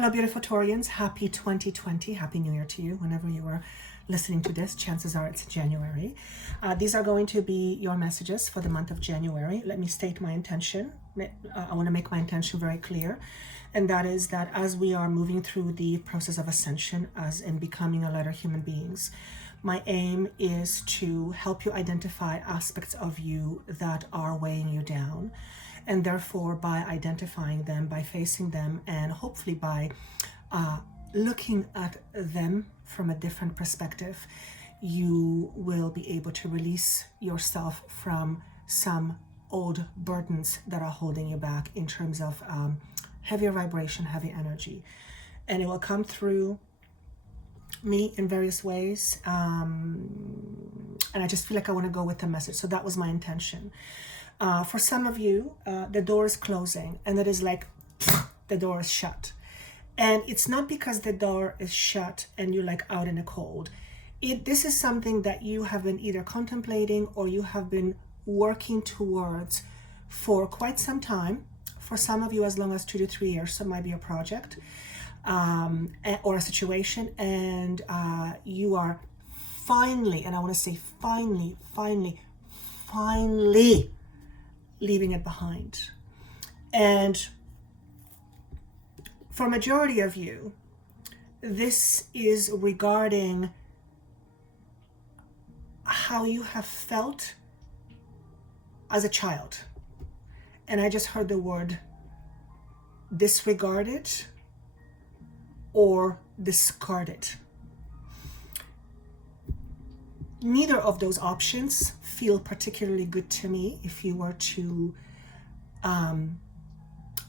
Hello, beautiful Taurians. Happy 2020. Happy New Year to you. Whenever you are listening to this, chances are it's January. These are going to be your messages for the month of January. Let me state my intention. I want to make my intention very clear. And that is that as we are moving through the process of ascension, as in becoming a lighter human beings, my aim is to help you identify aspects of you that are weighing you down. And therefore, by identifying them, by facing them, and hopefully by looking at them from a different perspective, you will be able to release yourself from some old burdens that are holding you back in terms of heavier vibration, heavy energy. And it will come through me in various ways. And I just feel like I want to go with the message. So that was my intention. For some of you, the door is closing and it is like the door is shut. And it's not because the door is shut and you're like out in the cold. This is something that you have been either contemplating or you have been working towards for quite some time. For some of you, as long as 2 to 3 years, so it might be a project or a situation, and you are finally, and I want to say finally leaving it behind. And for a majority of you, this is regarding how you have felt as a child. And I just heard the word disregarded or discarded. Neither of those options feel particularly good to me if you were to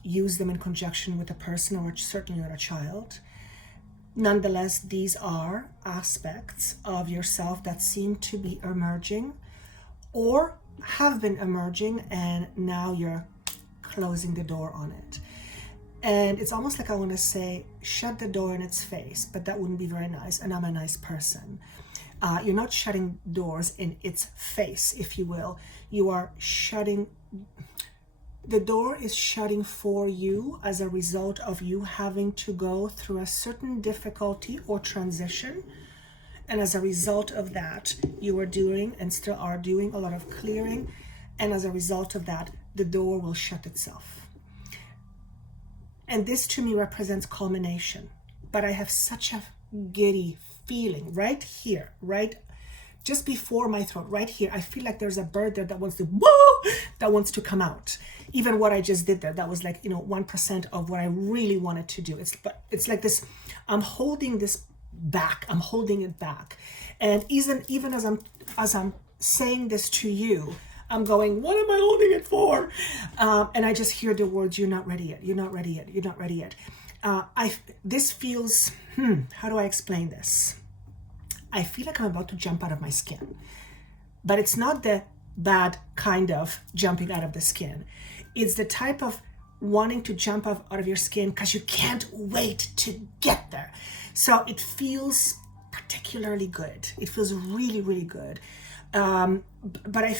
use them in conjunction with a person or certainly with a child. Nonetheless, these are aspects of yourself that seem to be emerging or have been emerging, and now you're closing the door on it. And it's almost like I want to say, shut the door in its face, but that wouldn't be very nice, and I'm a nice person. You're not shutting doors in its face, if you will. You are shutting, the door is shutting for you as a result of you having to go through a certain difficulty or transition. And as a result of that, you are doing and still are doing a lot of clearing. And as a result of that, the door will shut itself. And this to me represents culmination. But I have such a giddy feeling right here, right just before my throat, right here. I feel like there's a bird there that wants to come out. Even what I just did there, that was like 1% of what I really wanted to do. It's like this. I'm holding this back. I'm holding it back, and even as I'm saying this to you, I'm going, what am I holding it for? And I just hear the words, you're not ready yet. You're not ready yet. You're not ready yet. This feels. How do I explain this? I feel like I'm about to jump out of my skin, but it's not the bad kind of jumping out of the skin. It's the type of wanting to jump out of your skin because you can't wait to get there. So it feels particularly good. It feels really, really good. But I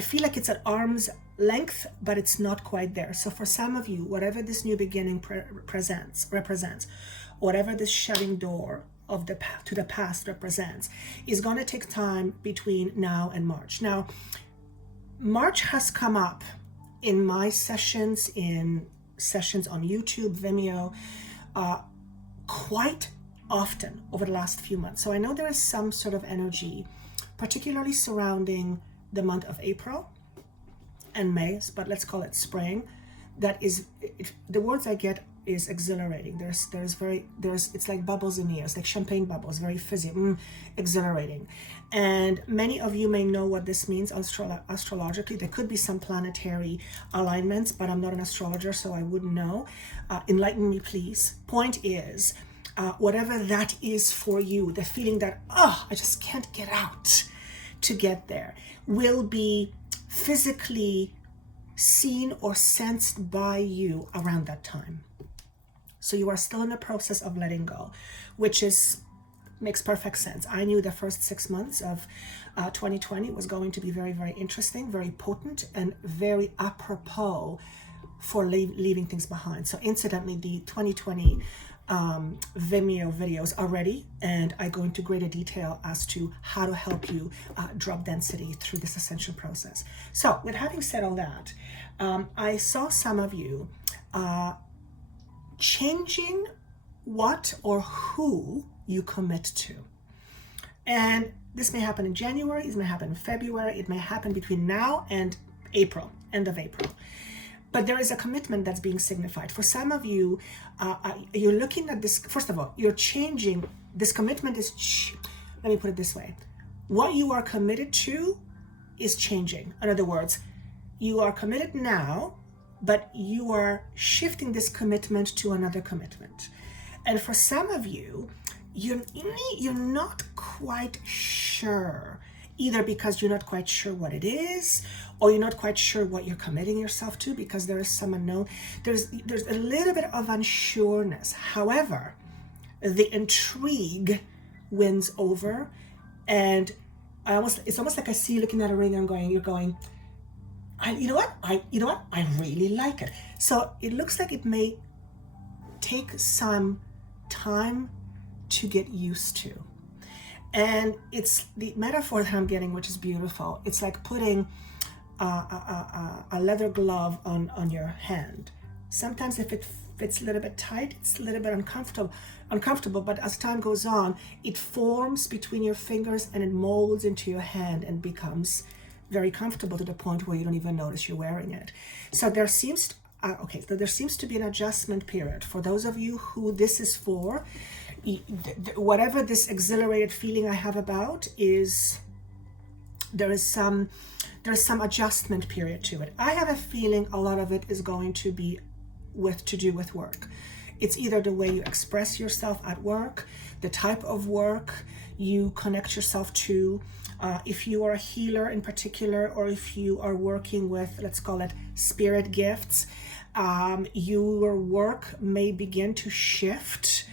feel like it's at arm's length, but it's not quite there. So for some of you, whatever this new beginning represents, whatever this shutting door of to the past represents, is going to take time between now and March. Now, March has come up in my sessions, on YouTube, VIMEO, quite often over the last few months. So I know there is some sort of energy, particularly surrounding the month of April and May, but let's call it spring. That is, the words I get is exhilarating. It's like bubbles in the air. It's like champagne bubbles, very fizzy, exhilarating. And many of you may know what this means astrologically. There could be some planetary alignments, but I'm not an astrologer, so I wouldn't know. Enlighten me, please. Point is, whatever that is for you, the feeling that, I just can't get out to get there, will be physically seen or sensed by you around that time. So you are still in the process of letting go, which makes perfect sense. I knew the first 6 months of 2020 was going to be very, very interesting, very potent, and very apropos for leaving things behind. So incidentally, the 2020 VIMEO videos already, and I go into greater detail as to how to help you drop density through this ascension process. So with having said all that, I saw some of you changing what or who you commit to. And this may happen in January, it may happen in February, it may happen between now and April, end of April. But there is a commitment that's being signified. For some of you, you're looking at this, first of all, you're changing, this commitment is, let me put it this way. What you are committed to is changing. In other words, you are committed now, but you are shifting this commitment to another commitment. And for some of you, you're not quite sure, either because you're not quite sure what it is, or you're not quite sure what you're committing yourself to, because there is some unknown. There's a little bit of unsureness. However, the intrigue wins over, and it's almost like I see you looking at a ring and you're going, you know what? I really like it. So it looks like it may take some time to get used to. And it's the metaphor that I'm getting, which is beautiful. It's like putting a leather glove on your hand. Sometimes if it fits a little bit tight, it's a little bit uncomfortable, but as time goes on, it forms between your fingers and it molds into your hand and becomes very comfortable to the point where you don't even notice you're wearing it. So there seems to be an adjustment period. For those of you who this is for, whatever this exhilarated feeling I have about is, there is some adjustment period to it. I have a feeling a lot of it is going to be to do with work. It's either the way you express yourself at work, the type of work you connect yourself to, if you are a healer in particular, or if you are working with, let's call it spirit gifts, your work may begin to shift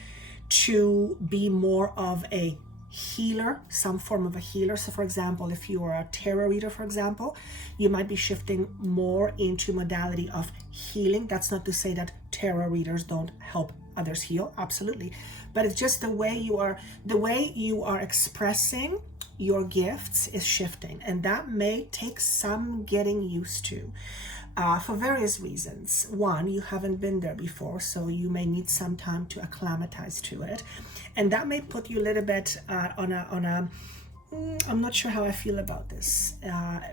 to be more of a healer, some form of a healer. So for example, if you are a tarot reader, for example, you might be shifting more into modality of healing. That's not to say that tarot readers don't help others heal, absolutely, but it's just the way you are expressing your gifts is shifting, and that may take some getting used to. For various reasons. One, you haven't been there before, so you may need some time to acclimatize to it, and that may put you a little bit on a I'm not sure how I feel about this,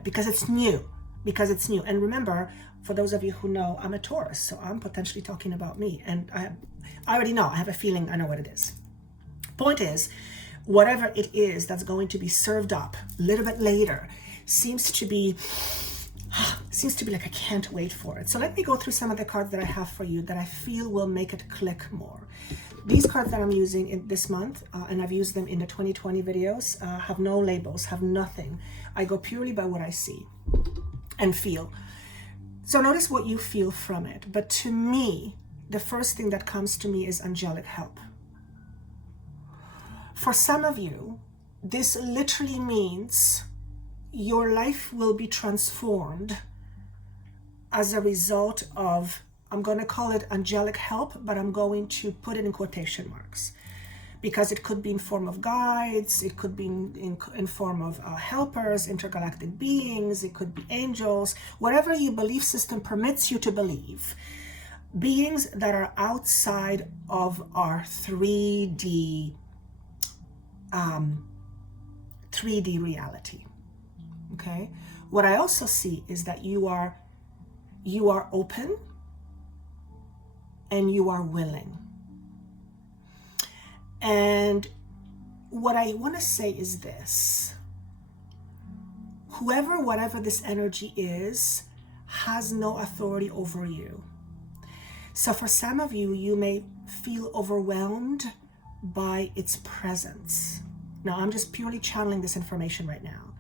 because it's new. And remember, for those of you who know, I'm a Taurus, so I'm potentially talking about me, and I already know, I have a feeling I know what it is. Point is, whatever it is that's going to be served up a little bit later seems to be like I can't wait for it. So let me go through some of the cards that I have for you that I feel will make it click more. These cards that I'm using in this month, and I've used them in the 2020 videos, have no labels, have nothing. I go purely by what I see and feel. So notice what you feel from it. But to me, the first thing that comes to me is angelic help. For some of you, this literally means your life will be transformed as a result of, I'm going to call it angelic help, but I'm going to put it in quotation marks, because it could be in form of guides, it could be in form of helpers, intergalactic beings, it could be angels, whatever your belief system permits you to believe. Beings that are outside of our 3D reality. Okay. What I also see is that you are open and you are willing. And what I want to say is this: whatever this energy is, has no authority over you. So for some of you, you may feel overwhelmed by its presence. Now, I'm just purely channeling this information right now.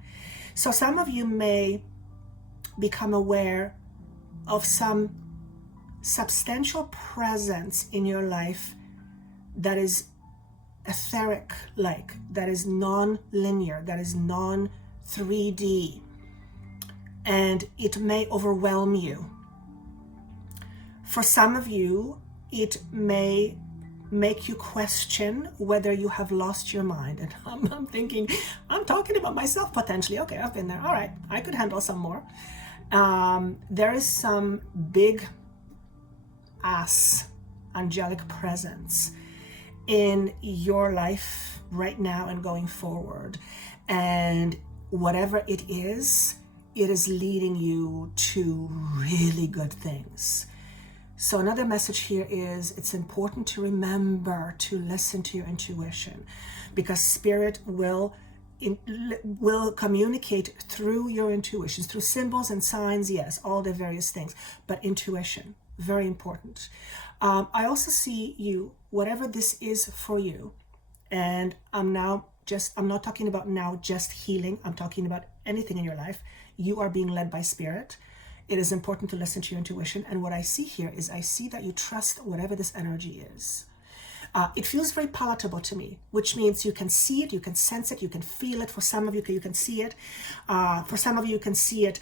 So some of you may become aware of some substantial presence in your life that is etheric, that is non-linear, that is non-3D, and it may overwhelm you. For some of you, it may make you question whether you have lost your mind. And I'm thinking, I'm talking about myself potentially. Okay, I've been there. All right, I could handle some more. There is some big ass angelic presence in your life right now and going forward. And whatever it is leading you to really good things. So another message here is it's important to remember to listen to your intuition, because spirit will communicate through your intuitions, through symbols and signs, yes, all the various things, but intuition, very important. I also see you, whatever this is for you, and I'm not talking about now just healing, I'm talking about anything in your life. You are being led by spirit. It is important to listen to your intuition. And what I see here is I see that you trust whatever this energy is. It feels very palatable to me, which means you can see it, you can sense it, you can feel it. For some of you, you can see it. For some of you can see it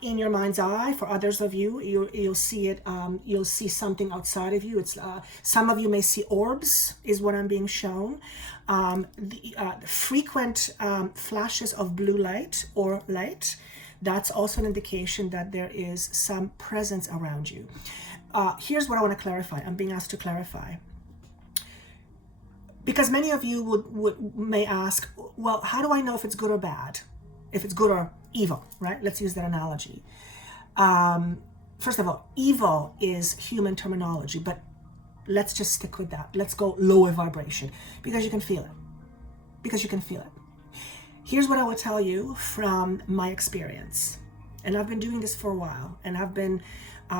in your mind's eye. For others of you, you'll see it. You'll see something outside of you. It's some of you may see orbs, is what I'm being shown. The frequent flashes of blue light or light. That's also an indication that there is some presence around you. Here's what I want to clarify. I'm being asked to clarify. Because many of you may ask, well, how do I know if it's good or bad? If it's good or evil, right? Let's use that analogy. First of all, evil is human terminology, but let's just stick with that. Let's go lower vibration, because you can feel it. Here's what I will tell you from my experience. And I've been doing this for a while, and I've been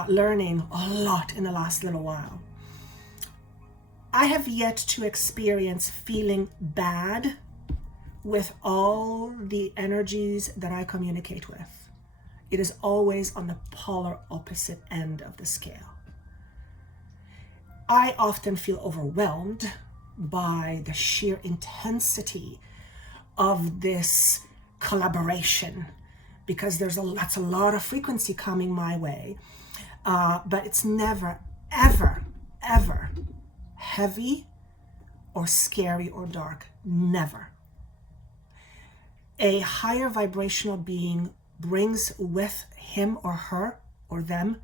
learning a lot in the last little while. I have yet to experience feeling bad with all the energies that I communicate with. It is always on the polar opposite end of the scale. I often feel overwhelmed by the sheer intensity of this collaboration, because that's a lot of frequency coming my way, but it's never, ever, ever heavy or scary or dark. Never. A higher vibrational being brings with him or her or them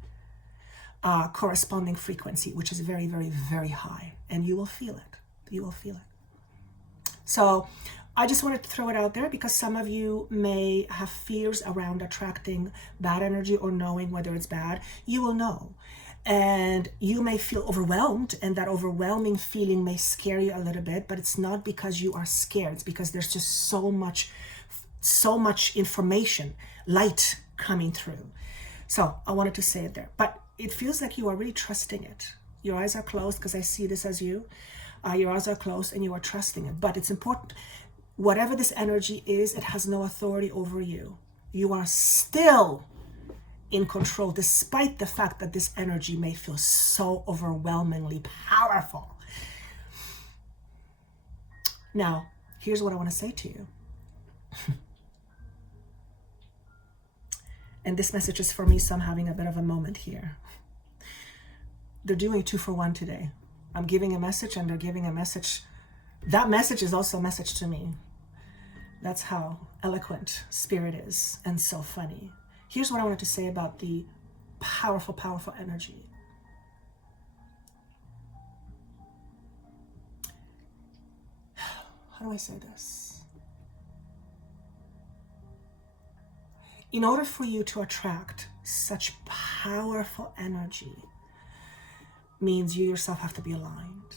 corresponding frequency, which is very, very, very high, and you will feel it. You will feel it. So I just wanted to throw it out there, because some of you may have fears around attracting bad energy or knowing whether it's bad. You will know. And you may feel overwhelmed, and that overwhelming feeling may scare you a little bit, but it's not because you are scared. It's because there's just so much information, light coming through. So I wanted to say it there, but it feels like you are really trusting it. Your eyes are closed, because I see this as you. Your eyes are closed and you are trusting it, but it's important. Whatever this energy is, it has no authority over you. You are still in control, despite the fact that this energy may feel so overwhelmingly powerful. Now, here's what I want to say to you. And this message is for me, so I'm having a bit of a moment here. They're doing 2-for-1 today. I'm giving a message and they're giving a message. That message is also a message to me. That's how eloquent spirit is, and so funny. Here's what I wanted to say about the powerful, powerful energy. How do I say this? In order for you to attract such powerful energy, means you yourself have to be aligned.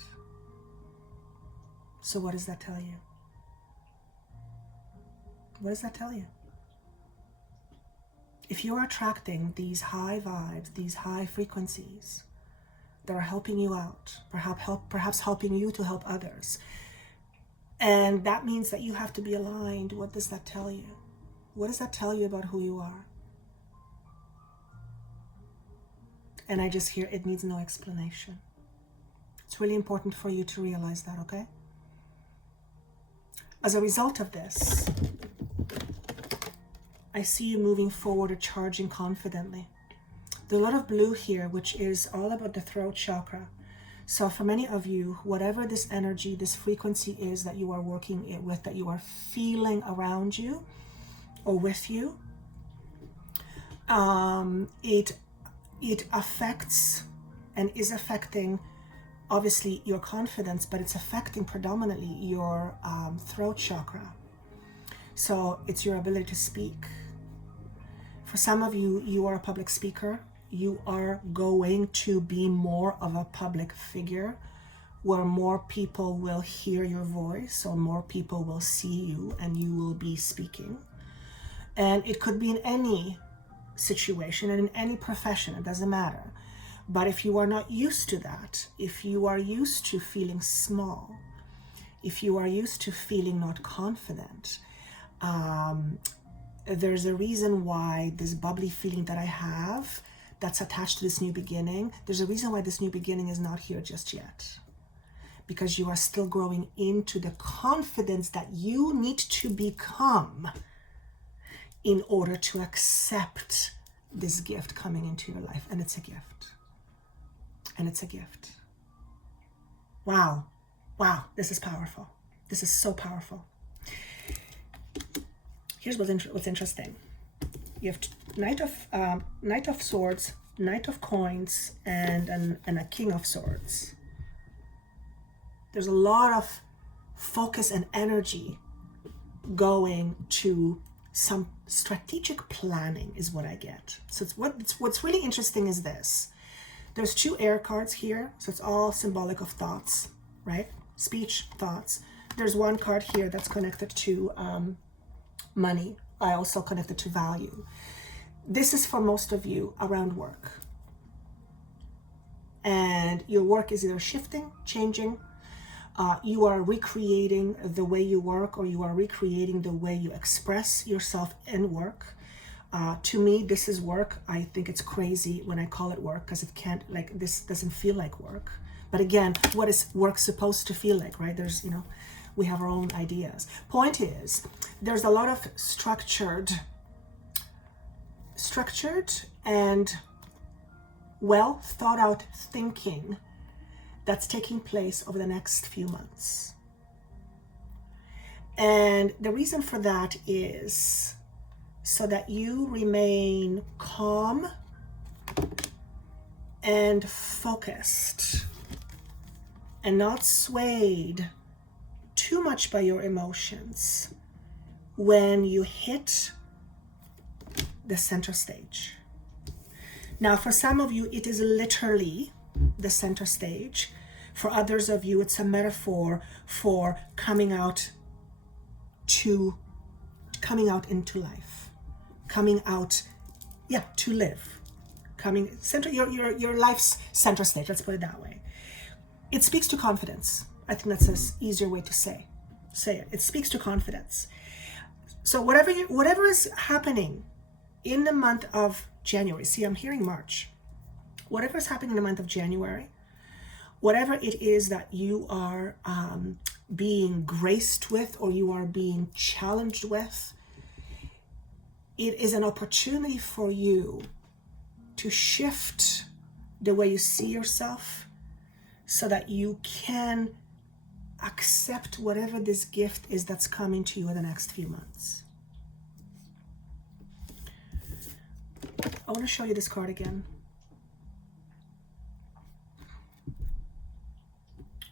So what does that tell you? What does that tell you? If you're attracting these high vibes, these high frequencies that are helping you out, perhaps helping you to help others, and that means that you have to be aligned, what does that tell you? What does that tell you about who you are? And I just hear it needs no explanation. It's really important for you to realize that, okay? As a result of this, I see you moving forward or charging confidently. There's a lot of blue here, which is all about the throat chakra. So for many of you, whatever this energy, this frequency is that you are working with, that you are feeling around you or with you, it affects and is affecting obviously your confidence, but it's affecting predominantly your throat chakra. So it's your ability to speak. For some of you, you are a public speaker. You are going to be more of a public figure where more people will hear your voice or more people will see you and you will be speaking. And it could be in any situation and in any profession, it doesn't matter. But if you are not used to that, if you are used to feeling small, if you are used to feeling not confident, there's a reason why this bubbly feeling that I have that's attached to this new beginning, there's a reason why this new beginning is not here just yet. Because you are still growing into the confidence that you need to become in order to accept this gift coming into your life. And it's a gift. And it's a gift. Wow. Wow, this is powerful. This is so powerful. Here's what's interesting. You have Knight of Swords, Knight of Coins, and a King of Swords. There's a lot of focus and energy going to some strategic planning is what I get. So what's really interesting is this. There's 2 air cards here, so it's all symbolic of thoughts, right? Speech, thoughts. There's 1 card here that's connected to money. I also connected to value. This is for most of you around work. And your work is either shifting, changing, you are recreating the way you work, or you are recreating the way you express yourself in work. To me, this is work. I think it's crazy when I call it work because it can't, like, this doesn't feel like work. But again, what is work supposed to feel like, right? There's, we have our own ideas. Point is, there's a lot of structured and well thought out thinking that's taking place over the next few months. And the reason for that is so that you remain calm and focused and not swayed too much by your emotions when you hit the center stage. Now, for some of you, it is literally the center stage. For others of you, it's a metaphor for coming out into life, coming out, to live, your life's center stage. Let's put it that way. It speaks to confidence. I think that's an easier way to say it. It speaks to confidence. So whatever is happening in the month of January, see, I'm hearing March. Whatever is happening in the month of January, whatever it is that you are being graced with or you are being challenged with, it is an opportunity for you to shift the way you see yourself so that you can accept whatever this gift is that's coming to you in the next few months. I want to show you this card again.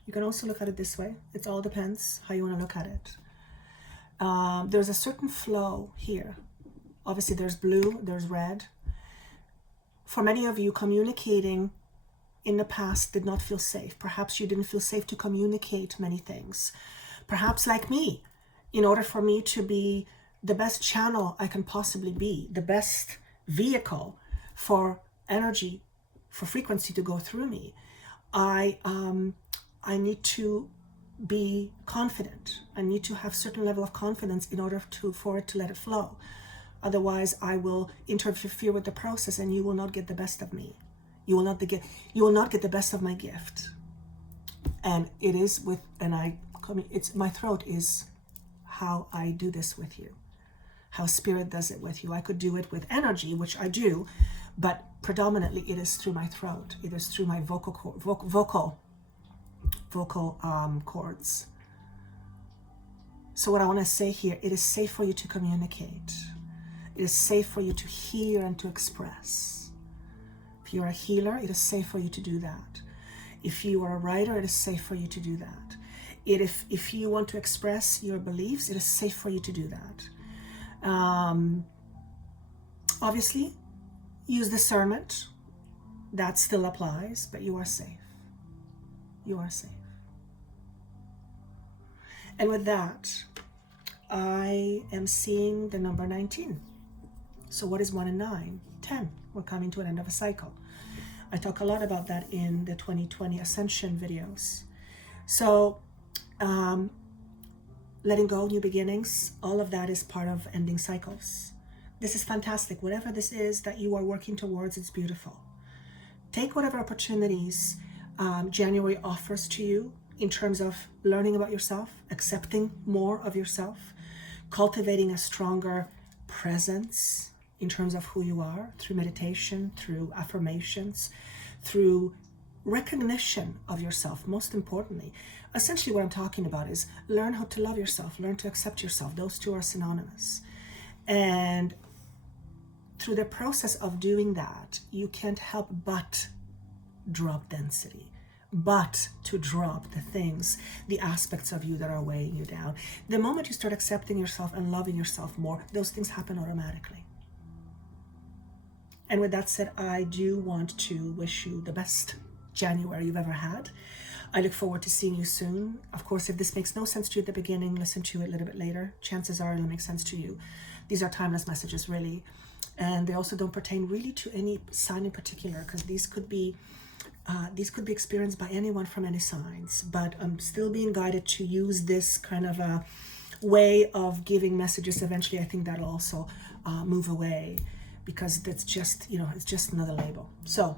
You can also look at it this way. It all depends how you want to look at it. There's a certain flow here. Obviously, there's blue, there's red. For many of you, communicating in the past did not feel safe. Perhaps you didn't feel safe to communicate many things. Perhaps like me, in order for me to be the best channel I can possibly be, the best vehicle for energy, for frequency to go through me, I need to be confident. I need to have certain level of confidence in order for it to let it flow. Otherwise, I will interfere with the process and you will not get the best of me. You will not get the best of my gift. And it is my throat is how I do this with you, how spirit does it with you. I could do it with energy, which I do, but predominantly it is through my throat. It is through my vocal vocal cords. So what I want to say here, it is safe for you to communicate. It is safe for you to hear and to express. If you're a healer, it is safe for you to do that. If you are a writer, it is safe for you to do that. If you want to express your beliefs, it is safe for you to do that. Obviously, use discernment. That still applies, but you are safe. You are safe. And with that, I am seeing the number 19. So what is 1 and 9? 10. We're coming to an end of a cycle. I talk a lot about that in the 2020 Ascension videos. So letting go, new beginnings, all of that is part of ending cycles. This is fantastic. Whatever this is that you are working towards, it's beautiful. Take whatever opportunities January offers to you in terms of learning about yourself, accepting more of yourself, cultivating a stronger presence in terms of who you are through meditation, through affirmations, through recognition of yourself. Most importantly, essentially what I'm talking about is learn how to love yourself, learn to accept yourself. Those two are synonymous. And through the process of doing that, you can't help but drop density, but to drop the things, the aspects of you that are weighing you down. The moment you start accepting yourself and loving yourself more, those things happen automatically. And with that said, I do want to wish you the best January you've ever had. I look forward to seeing you soon. Of course, if this makes no sense to you at the beginning, listen to it a little bit later. Chances are it'll make sense to you. These are timeless messages, really. And they also don't pertain really to any sign in particular, because these could be experienced by anyone from any signs. But I'm still being guided to use this kind of a way of giving messages. Eventually, I think that'll also move away, because that's just, it's just another label. So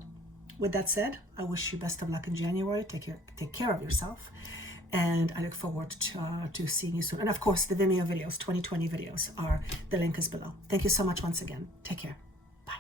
with that said, I wish you best of luck in January. Take care of yourself. And I look forward to seeing you soon. And of course, the VIMEO videos, 2020 videos, the link is below. Thank you so much once again. Take care. Bye.